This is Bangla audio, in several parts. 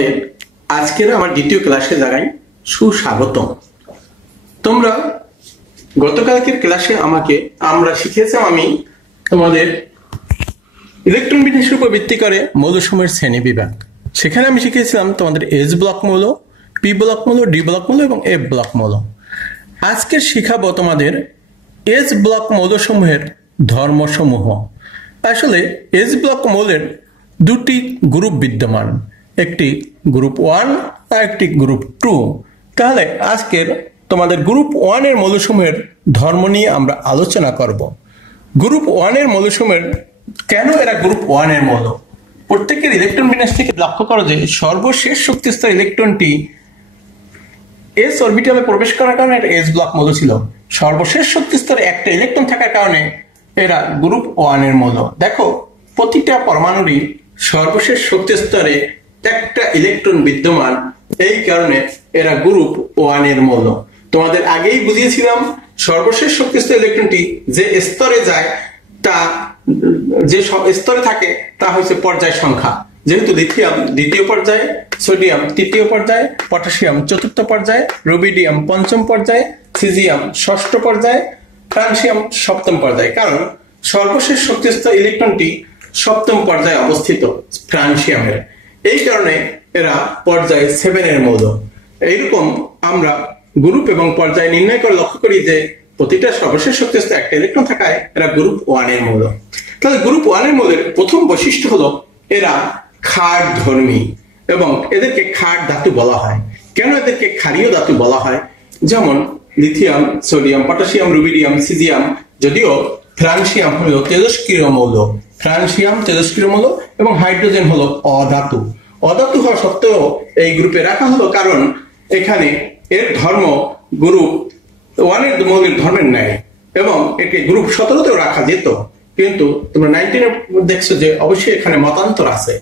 তোমাদের আজকের আমার দ্বিতীয় ক্লাসে জানাই সুস্বাগতম। তোমরা গতকালকের ক্লাসে আমরা শিখেছিলাম আমি তোমাদের ইলেকট্রন বিন্যাসের উপর ভিত্তি করে মৌলসমূহের শ্রেণী বিভাগ। সেখানে আমি শিখেছিলাম তোমাদের এস ব্লক মৌল, পি ব্লক মৌল, ডি ব্লক মৌল এবং এফ ব্লক মৌল। আজকে শিখাবো তোমাদের এস ব্লক মৌলসমূহের ধর্মসমূহ। আসলে এস ব্লক মৌলের দুটি গ্রুপ বিদ্যমান, একটি গ্রুপ 1 আর একটি গ্রুপ 2। তাহলে আজকের তোমাদের গ্রুপ 1 এর মৌলসমূহের ধর্ম নিয়ে আমরা আলোচনা করব। গ্রুপ 1 এর মৌলসমূহের কেন এরা গ্রুপ 1 এর মৌল। প্রত্যেকের ইলেকট্রন বিন্যাস থেকে লক্ষ্য করো যে সর্বশেষ শক্তিস্তর ইলেকট্রনটি এস অরবিটালে প্রবেশ করার কারণে এটা এস ব্লক মৌল ছিল। সর্বশেষ শক্তিস্তরে একটা ইলেকট্রন থাকার কারণে এরা গ্রুপ 1 এর মৌল। দেখো প্রতিটা পরমাণুরই সর্বশেষ শক্তিস্তরে একটা ইলেকট্রন বিদ্যমান, এই কারণে এরা গ্রুপ 1 এর মৌল। তোমাদের আগেই বুঝিয়েছিলাম সর্বশেষ শক্তিস্তর ইলেকট্রনটি যে স্তরে যায় তা যে স্তরে থাকে তা হচ্ছে পর্যায় সংখ্যা। যেহেতু লিথিয়াম দ্বিতীয় পর্যায়ে, সোডিয়াম তৃতীয় পর্যায়ে, পটাশিয়াম চতুর্থ পর্যায়ে, রুবিডিয়াম পঞ্চম পর্যায়ে, সিজিয়াম ষষ্ঠ পর্যায়ে, ফ্রান্সিয়াম সপ্তম পর্যায়ে। কারণ সর্বশেষ শক্তিস্তর ইলেকট্রনটি সপ্তম পর্যায়ে অবস্থিত ফ্রান্সিয়ামের, এই কারণে এরা পর্যায় 7 এর মৌল। এইরকম আমরা গ্রুপ এবং পর্যায় নির্ণয় করে লক্ষ্য করি যে প্রতিটা সর্বশেষ শক্তিস্তরে একটা ইলেকট্রন থাকায় এরা গ্রুপ 1 এর মৌল। তাহলে গ্রুপ 1 এর মৌলের প্রথম বৈশিষ্ট্য হলো এরা ক্ষার ধর্মী এবং এদেরকে ক্ষার ধাতু বলা হয়। কেন এদেরকে ক্ষারীয় ধাতু বলা হয়? যেমন lithium, sodium, potassium, rubidium, caesium, যদিও ফ্রান্সিয়াম হলো তেজস্ক্রিয় মৌল, ফ্রান্সিয়াম তেজস্ক্রিয় মৌল এবং হাইড্রোজেন হলো অধাতু। অধাতু হওয়া সত্ত্বেও এই গ্রুপে রাখা হলো কারণ এখানে এর ধর্ম গ্রুপ 1 এর মৌলের ধর্মের ন্যায় এবং একে গ্রুপ 17তেও রাখা যেত, কিন্তু তোমরা 19 দেখছো যে অবশ্যই এখানে মতান্তর আছে।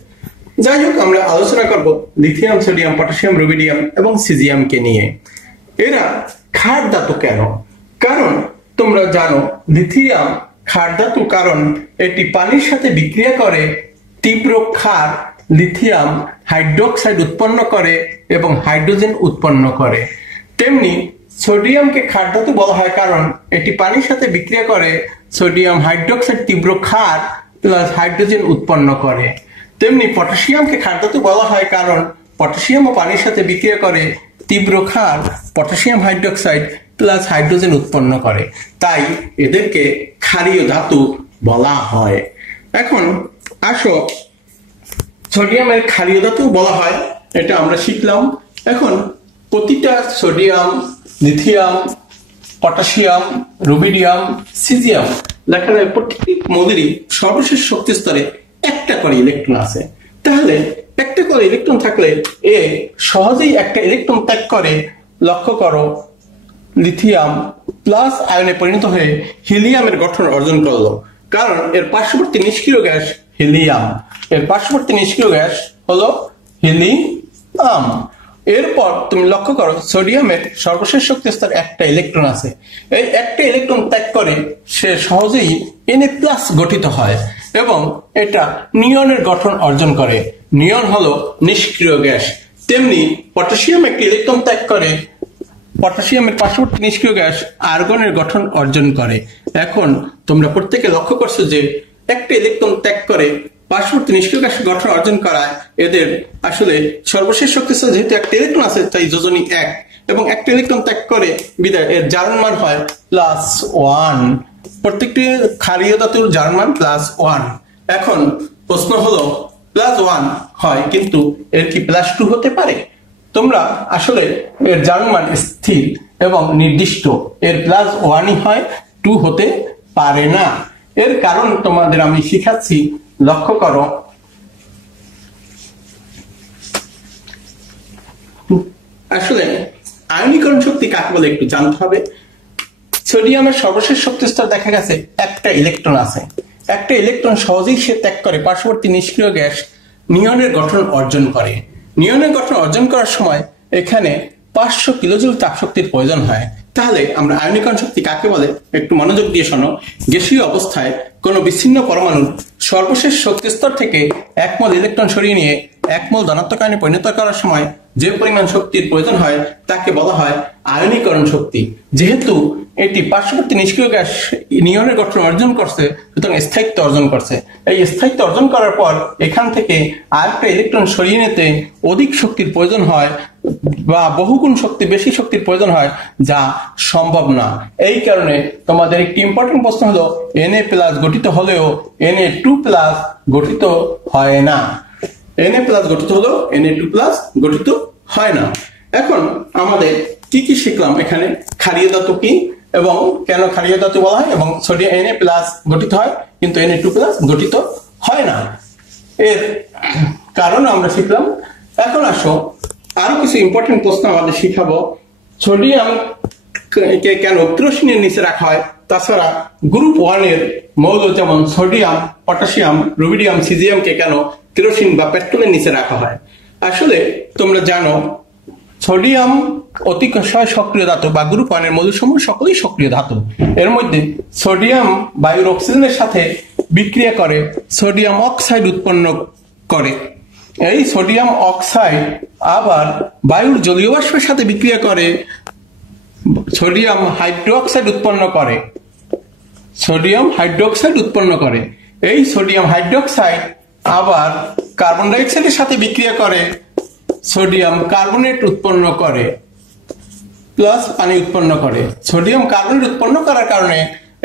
যাই হোক, আমরা আলোচনা করব লিথিয়াম, সোডিয়াম, পটাশিয়াম, রুবিডিয়াম এবং সিজিয়ামকে নিয়ে। এরা ক্ষার ধাতু কেন? কারণ তোমরা জানো লিথিয়াম ক্ষার ধাতু, কারণ এটি পানির সাথে বিক্রিয়া করে তীব্র ক্ষার লিথিয়াম হাইড্রোক্সাইড উৎপন্ন করে এবং হাইড্রোজেন উৎপন্ন করে। তেমনি সোডিয়ামকে ক্ষার ধাতু বলা হয় কারণ এটি পানির সাথে বিক্রিয়া করে সোডিয়াম হাইড্রোক্সাইড তীব্র ক্ষার প্লাস হাইড্রোজেন উৎপন্ন করে। তেমনি পটাশিয়ামকে ক্ষার ধাতু বলা হয় কারণ পটাশিয়াম ও পানির সাথে বিক্রিয়া করে তীব্র ক্ষার পটাশিয়াম হাইড্রোক্সাইড প্লাস হাইড্রোজেন উৎপন্ন করে, তাই এদেরকে ক্ষারীয় ধাতু বলা হয়। এখন আসো সোডিয়ামের ক্ষারীয় ধাতু বলা হয়, এটা আমরা শিখলাম। এখন প্রতিটা sodium, lithium, potassium, rubidium, caesium লেখা যায় প্রত্যেকটি মৌলেরই সর্বশেষ শক্তিস্তরে একটা করে ইলেকট্রন আছে। তাহলে একটা করে ইলেকট্রন থাকলে এ সহজেই একটা ইলেকট্রন ত্যাগ করে, লক্ষ্য করো লিথিয়াম প্লাস আয়নে পরিণত হয়ে হিলিয়ামের গঠন অর্জন করলো, কারণ এর পার্শ্ববর্তী নিষ্ক্রিয় গ্যাস হিলিয়াম। এর পার্শ্ববর্তী নিষ্ক্রিয় গ্যাস হলো হিলিয়াম। এরপর তুমি লক্ষ্য করো সোডিয়ামের সর্বশেষ শক্তিস্তর একটা ইলেকট্রন আছে। এই একটা ইলেকট্রন ত্যাগ করে সে সহজেই Na+ গঠিত হয় এবং এটা নিয়নের গঠন অর্জন করে। নিয়ন হলো নিষ্ক্রিয় গ্যাস। তেমনি পটাশিয়াম একটি ইলেকট্রন ত্যাগ করে পটাশিয়ামের পার্শ্ববর্তী নিষ্ক্রিয় গ্যাস আর্গনের গঠন অর্জন করে। এখন তোমরা প্রত্যেকে লক্ষ্য করছো যে একটা ইলেকট্রন ত্যাগ করে পার্শ্ববর্তী নিষ্ক্রিয় গ্যাস গঠন অর্জন করায় এদের আসলে সর্বশেষ শক্তিস্তর যেহেতু একটা ইলেকট্রন আছে তাই যোজনী 1 এবং একটা ইলেকট্রন ত্যাগ করে বিদায় এর জারণ মান হয় +1। প্রত্যেকটি ক্ষারীয় ধাতুর জারণ মান +1। এখন প্রশ্ন হলো +1 হয় কিন্তু এর কি +2 হতে পারে? তোমরা আসলে এর জারণ মান স্থির এবং নির্দিষ্ট, এর +1ই হয়, 2 হতে পারে না। এর কারণ তোমাদের আমি শিখাচ্ছি, লক্ষ্য করো। আসলে আয়নীকরণ শক্তি কাকে বলে একটু জানতে হবে। সোডিয়ামের সর্বশেষ শক্তিস্তর দেখা গেছে একটা ইলেকট্রন আছে। একটা ইলেকট্রন সহজেই সে ত্যাগ করে পার্শ্ববর্তী নিষ্ক্রিয় গ্যাস নিয়নের গঠন অর্জন করে। নিয়নের গঠন অর্জন করার সময় এখানে 500 কিলোজুল তাপশক্তির প্রয়োজন হয়। তাহলে আমরা আয়নীকরণ শক্তি কাকে বলে একটু মনোযোগ দিয়ে শোনো। গ্যাসীয় অবস্থায় কোনো বিচ্ছিন্ন পরমাণুর সর্বশেষ শক্তিস্তর থেকে 1 মোল ইলেকট্রন সরিয়ে নিয়ে এক মোল ধনাত্মক আয়নে পরিণত করার সময় যে পরিমাণ শক্তির প্রয়োজন হয় তাকে বলা হয় আয়নীকরণ শক্তি। যেহেতু এটি পার্শ্ববর্তী নিষ্ক্রিয় গ্যাস নিয়নের গঠন অর্জন করছে, সুতরাং স্থায়িত্ব অর্জন করছে। এই স্থায়িত্ব অর্জন করার পর এখান থেকে আরেকটা ইলেকট্রন সরিয়ে নিতে অধিক শক্তির প্রয়োজন হয় বা বহুগুণ শক্তি, বেশি শক্তির প্রয়োজন হয়, যা সম্ভব না। এই কারণে তোমাদের একটি ইম্পর্টেন্ট প্রশ্ন হলো Na+ গঠিত হলেও Na2+ গঠিত হয় না। Na+ গঠিত হলেও Na2+ গঠিত হয় না। এখন আমাদের কি কি শিখলাম এখানে, ক্ষারীয় ধাতু কি এবং কেন ক্ষারীয় ধাতু বলা হয়, এবং সোডিয়াম Na+ গঠিত হয় কিন্তু Na2+ গঠিত হয় না, এর কারণ আমরা শিখলাম। এখন আসো আরো কিছু ইম্পর্টেন্ট প্রশ্ন আমাদের শিখাবো। সোডিয়াম কে কেন কেরোসিনের নিচে রাখা হয়, তাছাড়া গ্রুপ 1 এর মৌল যেমন সোডিয়াম, পটাশিয়াম, রুবিডিয়াম, সিজিয়াম কে কেন কেরোসিন বা পেট্রোলের নিচে রাখা হয়। আসলে তোমরা জানো সোডিয়াম অতিশয় সক্রিয় ধাতু বা গ্রুপ 1 এর মৌলসমূহ সকলেই সক্রিয় ধাতু। এর মধ্যে সোডিয়াম বায়ুর অক্সিজেনের সাথে বিক্রিয়া করে সোডিয়াম অক্সাইড উৎপন্ন করে। এই সোডিয়াম অক্সাইড আবার বায়ুর জলীয় বাষ্পের সাথে বিক্রিয়া করে সোডিয়াম হাইড্রোক্সাইড উৎপন্ন করে। সোডিয়াম হাইড্রোক্সাইড উৎপন্ন করে। এই সোডিয়াম হাইড্রোক্সাইড আবার কার্বন ডাই অক্সাইডের সাথে বিক্রিয়া করে সোডিয়াম কার্বনেট উৎপন্ন করে, প্লাস পানি উৎপন্ন করে। সোডিয়াম কার্বনেট উৎপন্ন করার কারণে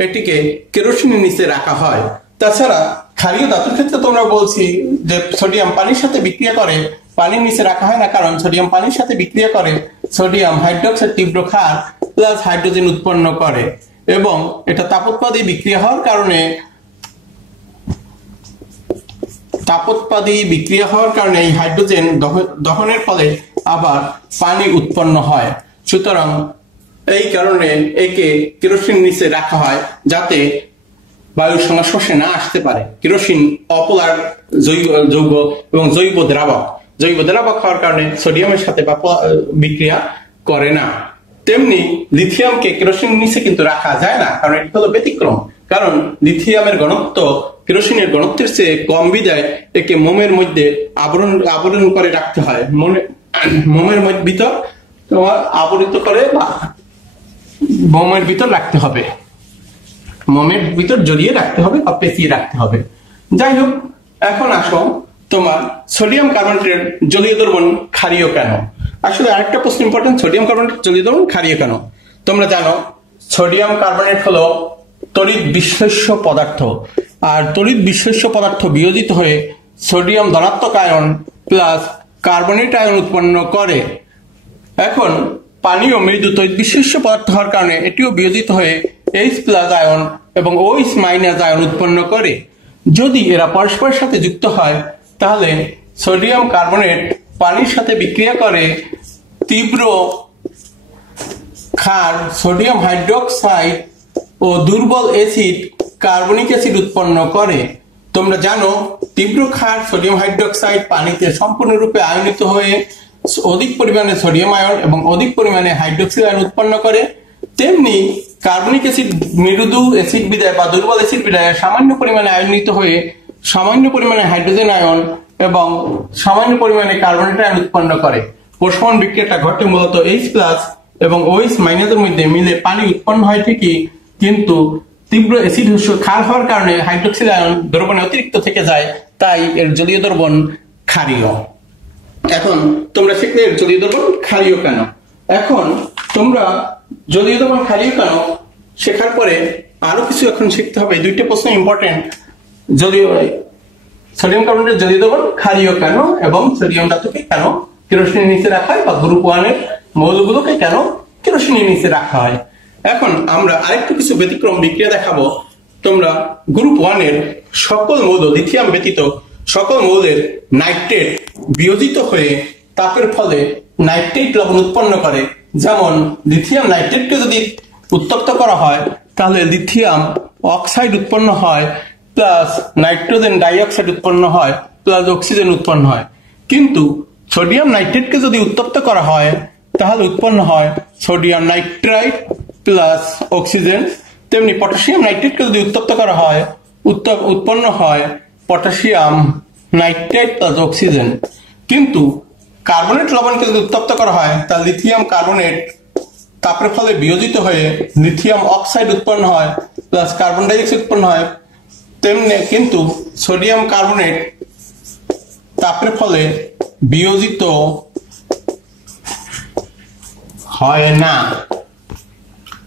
এটিকে কেরোসিনের নিচে রাখা হয়। তাছাড়া ক্ষারীয় ধাতুর ক্ষেত্রে তোমরা বলছি যে সোডিয়াম পানির সাথে বিক্রিয়া করে পানির নিচে রাখা হয় না, কারণ সোডিয়াম পানির সাথে বিক্রিয়া করে সোডিয়াম হাইড্রোক্সাইড তীব্র ক্ষার প্লাস হাইড্রোজেন উৎপন্ন করে, এবং এটা তাপোৎপাদী বিক্রিয়া হওয়ার কারণে এই হাইড্রোজেন দহনের ফলে আবার পানি উৎপন্ন হয়। সুতরাং এই কারণে একে কেরোসিন নিচে রাখা হয় যাতে বায়ুর সংস্পর্শে না আসতে পারে। কেরোসিন অপোলার যৌগ এবং জৈব দ্রাবক হওয়ার কারণে সোডিয়ামের সাথে বিক্রিয়া করে না। তেমনি লিথিয়ামকে কেরোসিনের নিচে কিন্তু রাখা যায় না, কারণ এটি হলো ব্যতিক্রম। কারণ লিথিয়ামের ঘনত্ব কেরোসিনের ঘনত্বের চেয়ে কম বিধায় একে মোমের মধ্যে আবরণ করে রাখতে হয়। মোমের ভিতর আবরিত করে বা মোমের ভিতর রাখতে হবে, মোমের ভিতর জড়িয়ে রাখতে হবে বা পেঁচিয়ে রাখতে হবে। যাই হোক, এখন আসো তোমার সোডিয়াম কার্বনেটের জলীয় দ্রবণ ক্ষারীয় কেন। আসলে আরেকটা প্রশ্ন ইম্পর্টেন্ট, সোডিয়াম কার্বনেট জলীয় দ্রবণ ক্ষারীয় কেন। তোমরা জানো সোডিয়াম কার্বনেট হলো তড়িৎ বিশ্লেষ্য পদার্থ, আর তড়িৎ বিশ্লেষ্য পদার্থ বিয়োজিত হয়ে সোডিয়াম ধনাত্মক আয়ন প্লাস কার্বনেট আয়ন উৎপন্ন করে। এখন পানীয় মৃদু তড়িৎ বিশ্লেষ্য পদার্থ হওয়ার কারণে এটিও বিয়োজিত হয়ে H+ আয়ন এবং OH- আয়ন উৎপন্ন করে। যদি এরা পরস্পরের সাথে যুক্ত হয় তাহলে সোডিয়াম কার্বনেট পানির সাথে বিক্রিয়া করে তীব্র ক্ষার সোডিয়াম হাইড্রোক্সাইড ও দুর্বল অ্যাসিড কার্বনিক অ্যাসিড উৎপন্ন করে। তোমরা জানো তীব্র ক্ষার সোডিয়াম হাইড্রোক্সাইড পানিতে সম্পূর্ণরূপে আয়নিত হয়ে অধিক পরিমাণে সোডিয়াম আয়ন এবং অধিক পরিমাণে হাইড্রোক্সিল আয়ন উৎপন্ন করে। তেমনি কার্বনিক অ্যাসিড মৃদু অ্যাসিড বিদায় বা দুর্বল অ্যাসিড বিদায় সামান্য পরিমাণে আয়নিত হয়ে সামান্য পরিমাণে হাইড্রোজেন আয়ন এবং সামান্য পরিমাণে কার্বনেট আয়ন উৎপন্ন করে। প্রশমন বিক্রিয়াটা ঘটে মূলত H+ এবং OH- এর মধ্যে মিলে পানি উৎপন্ন হয় ঠিকই, কিন্তু তীব্র অ্যাসিড ক্ষার হওয়ার কারণে হাইড্রোক্সিল আয়ন দ্রবণে অতিরিক্ত থেকে যায়, তাই এর জলীয় দ্রবণ ক্ষারীয়। এখন তোমরা শিখলে এর জলীয় দ্রবণ ক্ষারীয় কেন। এখন তোমরা জলীয় দ্রবণ ক্ষারীয় কেন শেখার পরে আরো কিছু এখন শিখতে হবে। দুইটা প্রশ্ন ইম্পর্টেন্ট, সোডিয়াম কার্বনেটের জলীয় দ্রবণ ক্ষারীয় কেন এবং সোডিয়াম ধাতুকে কেন কেরোসিনের নিচে রাখা হয় বা গ্রুপ 1 এর মৌলগুলোকে কেন কেরোসিনের নিচে রাখা হয়। এখন আমরা আরেকটু কিছু ব্যতিক্রম বিক্রিয়া দেখাবো। তোমরা গ্রুপ 1 এর সকল মৌল লিথিয়াম ব্যতীত সকল মৌলের নাইট্রেট বিয়োজিত হয়ে তাপের ফলে নাইট্রেট লবণ উৎপন্ন করে। যেমন লিথিয়াম নাইট্রেটকে যদি উত্তপ্ত করা হয় তাহলে লিথিয়াম অক্সাইড উৎপন্ন হয় প্লাস নাইট্রোজেন ডাইঅক্সাইড উৎপন্ন হয় প্লাস অক্সিজেন উৎপন্ন হয়। কিন্তু সোডিয়াম নাইট্রেটকে যদি উত্তপ্ত করা হয় তাহলে উৎপন্ন হয় সোডিয়াম নাইট্রাইট প্লাস অক্সিজেন। তেমনি পটাশিয়াম নাইট্রেটকে যদি উত্তপ্ত করা হয় উৎপন্ন হয় পটাশিয়াম নাইট্রেট প্লাস অক্সিজেন। কিন্তু কার্বনেট লবণকে যদি উত্তপ্ত করা হয় তাহলে লিথিয়াম কার্বনেট তাপের ফলে বিয়োজিত হয়ে লিথিয়াম অক্সাইড উৎপন্ন হয় প্লাস কার্বন ডাই অক্সাইড উৎপন্ন হয়। তেমনি কিন্তু সোডিয়াম কার্বনেট তাপের ফলে বিয়োজিত হয় না।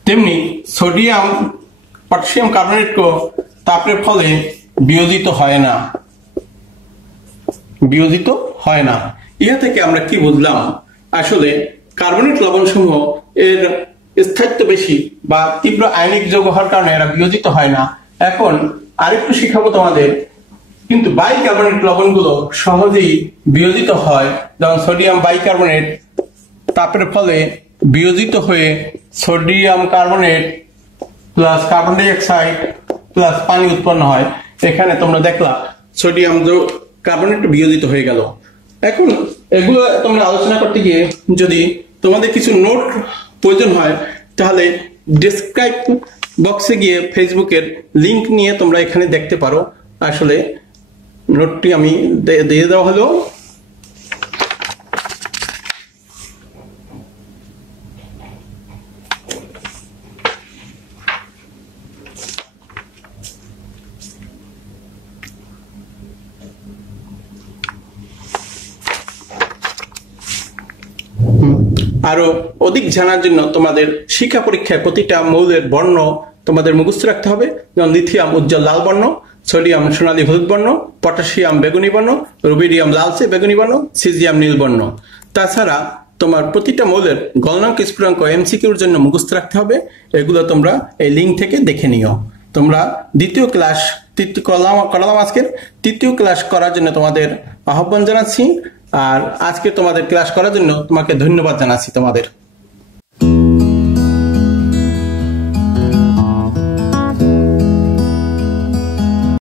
তেমনি সোডিয়াম পটাশিয়াম কার্বনেটও তাপের ফলে বিয়োজিত হয় না। ইহা থেকে আমরা কি বুঝলাম, আসলে কার্বনেট লবণ সমূহ এর স্থায়িত্ব বেশি বা তীব্র আয়নিক যৌগ হওয়ার কারণে এরা বিয়োজিত হয় না। এখন আরেকটু শিখাবো তোমাদের, কিন্তু বাইকার্বনেট লবণগুলো সহজেই বিয়োজিত হয়। যেমন সোডিয়াম বাইকার্বনেট তাপের ফলে বিয়োজিত হয়ে sodium carbonate plus carbon die oxide plus পানি উৎপন্ন হয়। এখানে তোমরা দেখলা সোডিয়াম কার্বনেট বিয়োজিত হয়ে গেল। এখন এগুলো তোমরা আলোচনা করতে গিয়ে যদি তোমাদের কিছু নোট প্রয়োজন হয় তাহলে ডেসক্রাইব বক্সে গিয়ে ফেসবুকের লিংক নিয়ে তোমরা এখানে দেখতে পারো। আসলে নোটটি আমি দিয়ে দেওয়া হলো। আরো অধিক জানার জন্য তোমাদের শিক্ষা পরীক্ষায় প্রতিটা মৌলের বর্ণ তোমাদের মুখস্থ রাখতে হবে। যেমন লিথিয়াম উজ্জ্বল লাল বর্ণ, সোডিয়াম সোনালী হলুদ বর্ণ, পটাশিয়াম বেগুনি বর্ণ, রুবিডিয়াম লালচে বেগুনি বর্ণ, সিজিয়াম নীল বর্ণ। তাছাড়া তোমার প্রতিটা মৌলের গলনাঙ্ক স্ফুটনাঙ্ক এমসিকিউর জন্য মুখস্থ রাখতে হবে। এগুলো তোমরা এই লিঙ্ক থেকে দেখে নিও। তোমরা দ্বিতীয় ক্লাস করলাম আজকের তৃতীয় ক্লাস করার জন্য তোমাদের আহ্বান জানাচ্ছি। আর আজকে তোমাদের ক্লাস করার জন্য তোমাকে ধন্যবাদ জানাচ্ছি তোমাদের।